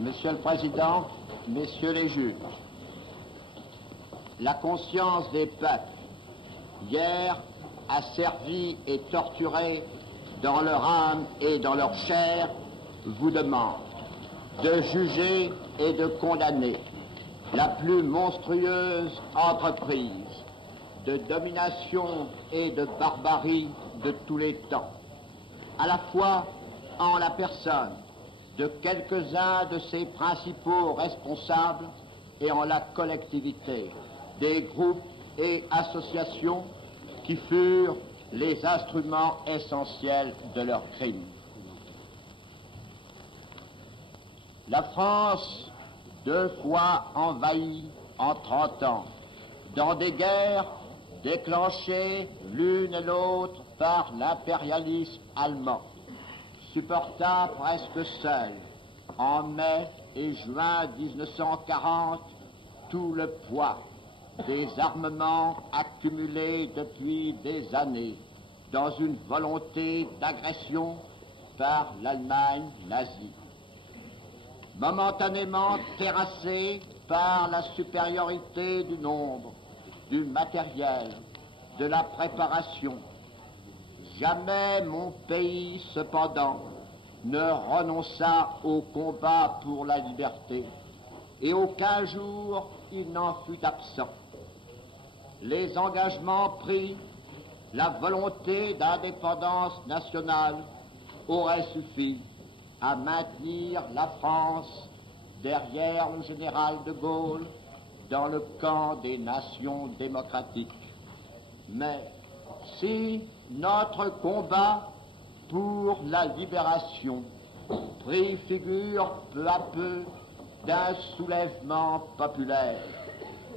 Monsieur le Président, Messieurs les juges, la conscience des peuples, hier, asservis et torturés dans leur âme et dans leur chair, vous demande de juger et de condamner la plus monstrueuse entreprise de domination et de barbarie de tous les temps, à la fois en la personne de quelques-uns de ses principaux responsables et en la collectivité des groupes et associations qui furent les instruments essentiels de leurs crimes. La France, 2 fois envahie en 30 ans, dans des guerres déclenchées l'une et l'autre par l'impérialisme allemand, supporta presque seule, en mai et juin 1940, tout le poids des armements accumulés depuis des années dans une volonté d'agression par l'Allemagne nazie. Momentanément terrassée par la supériorité du nombre, du matériel, de la préparation, jamais mon pays, cependant, ne renonça au combat pour la liberté, et aucun jour il n'en fut absent. Les engagements pris, la volonté d'indépendance nationale auraient suffi à maintenir la France derrière le général de Gaulle dans le camp des nations démocratiques. Mais si notre combat pour la libération prit figure peu à peu d'un soulèvement populaire,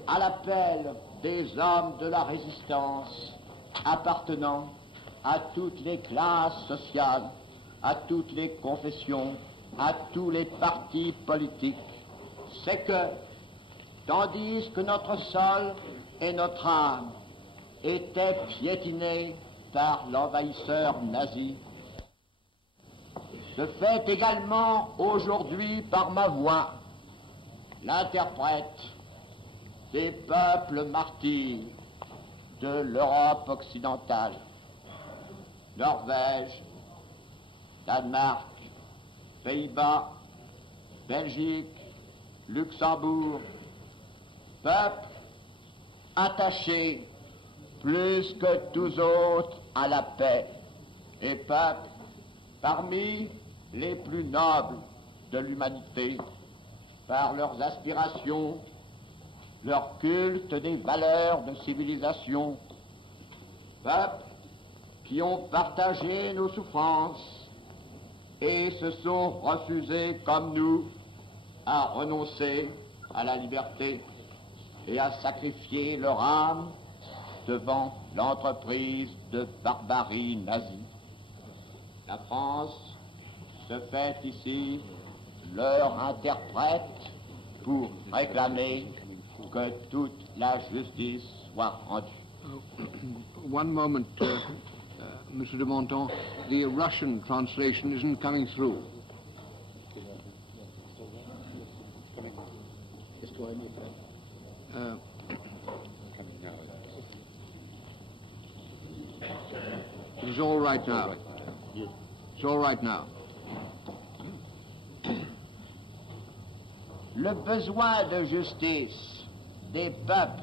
à l'appel des hommes de la résistance appartenant à toutes les classes sociales, à toutes les confessions, à tous les partis politiques, c'est que, tandis que notre sol et notre âme étaient piétinés par l'envahisseur nazi, se fait également aujourd'hui par ma voix l'interprète des peuples martyrs de l'Europe occidentale, Norvège, Danemark, Pays-Bas, Belgique, Luxembourg, peuples attachés plus que tous autres à la paix, et peuples parmi les plus nobles de l'humanité par leurs aspirations, leur culte des valeurs de civilisation, peuples qui ont partagé nos souffrances et se sont refusés comme nous à renoncer à la liberté et à sacrifier leur âme devant l'entreprise de barbarie nazie. La France se fait ici leur interprète pour réclamer que toute la justice soit rendue. One moment, Mr. de Monton, the Russian translation isn't coming through. It's all right now. It's all right now. Le besoin de justice des peuples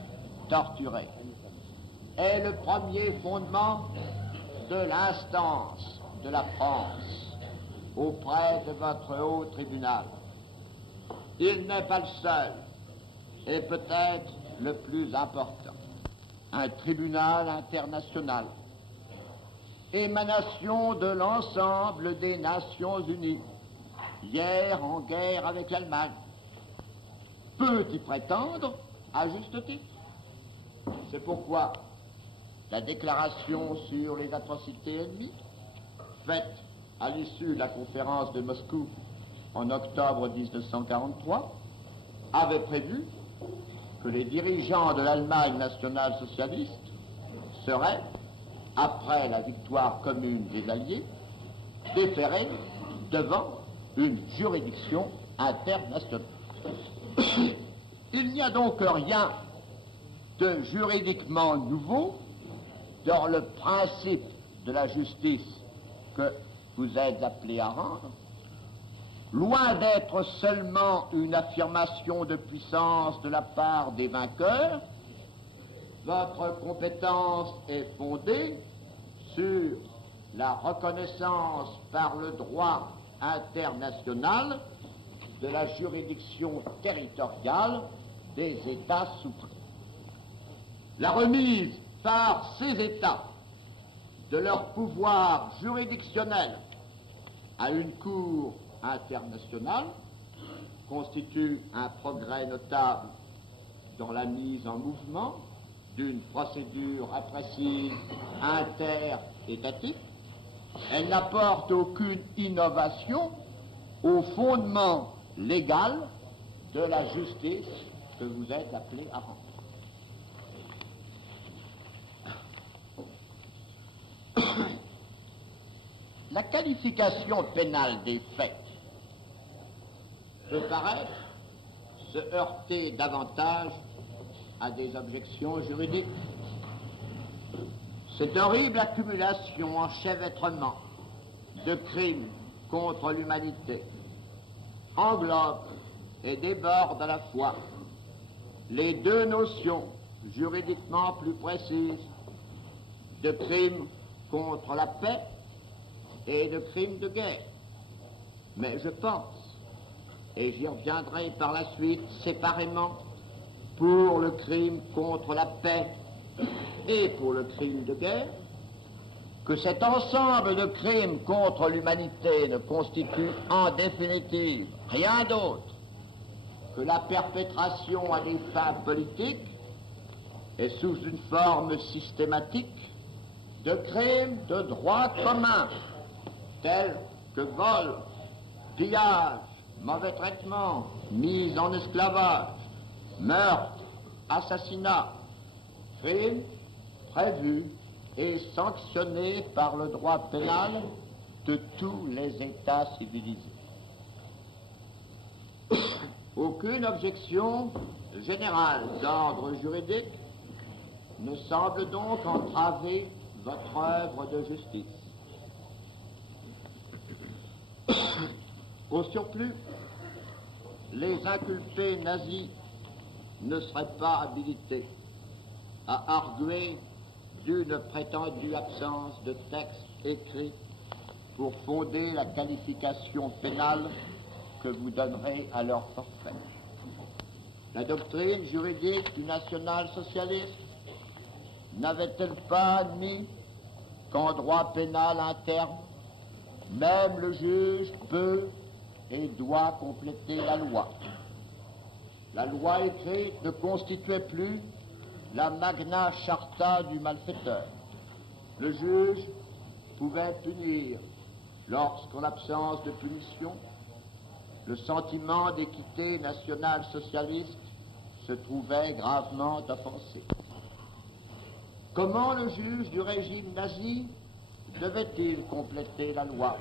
torturés est le premier fondement de l'instance de la France auprès de votre haut tribunal. Il n'est pas le seul et peut-être le plus important. Un tribunal international, émanation de l'ensemble des Nations Unies, hier en guerre avec l'Allemagne, peut y prétendre à juste titre. C'est pourquoi la déclaration sur les atrocités ennemies, faite à l'issue de la conférence de Moscou en octobre 1943, avait prévu que les dirigeants de l'Allemagne nationale-socialiste seraient, après la victoire commune des Alliés, déférés devant une juridiction internationaux. Il n'y a donc rien de juridiquement nouveau dans le principe de la justice que vous êtes appelés à rendre. Loin d'être seulement une affirmation de puissance de la part des vainqueurs, votre compétence est fondée sur la reconnaissance par le droit international de la juridiction territoriale des États souverains. La remise par ces États de leur pouvoir juridictionnel à une cour internationale constitue un progrès notable dans la mise en mouvement d'une procédure répressive interétatique. Elle n'apporte aucune innovation au fondement légal de la justice que vous êtes appelés à rendre. La qualification pénale des faits peut paraître se heurter davantage à des objections juridiques. Cette horrible accumulation, enchevêtrement de crimes contre l'humanité englobe et déborde à la fois les deux notions juridiquement plus précises de crimes contre la paix et de crimes de guerre. Mais je pense, et j'y reviendrai par la suite séparément, pour le crime contre la paix et pour le crime de guerre, que cet ensemble de crimes contre l'humanité ne constitue en définitive rien d'autre que la perpétration à des fins politiques et sous une forme systématique de crimes de droit commun tels que vol, pillage, mauvais traitement, mise en esclavage, meurtre, assassinat, crimes prévus et sanctionnés par le droit pénal de tous les États civilisés. Aucune objection générale d'ordre juridique ne semble donc entraver votre œuvre de justice. Au surplus, les inculpés nazis ne seraient pas habilités à arguer d'une prétendue absence de texte écrit pour fonder la qualification pénale que vous donnerez à leur forfait. La doctrine juridique du national-socialisme n'avait-elle pas admis qu'en droit pénal interne, même le juge peut et doit compléter la loi? La loi écrite ne constituait plus la magna charta du malfaiteur. Le juge pouvait punir lorsqu'en l'absence de punition, le sentiment d'équité nationale socialiste se trouvait gravement offensé. Comment le juge du régime nazi devait-il compléter la loi?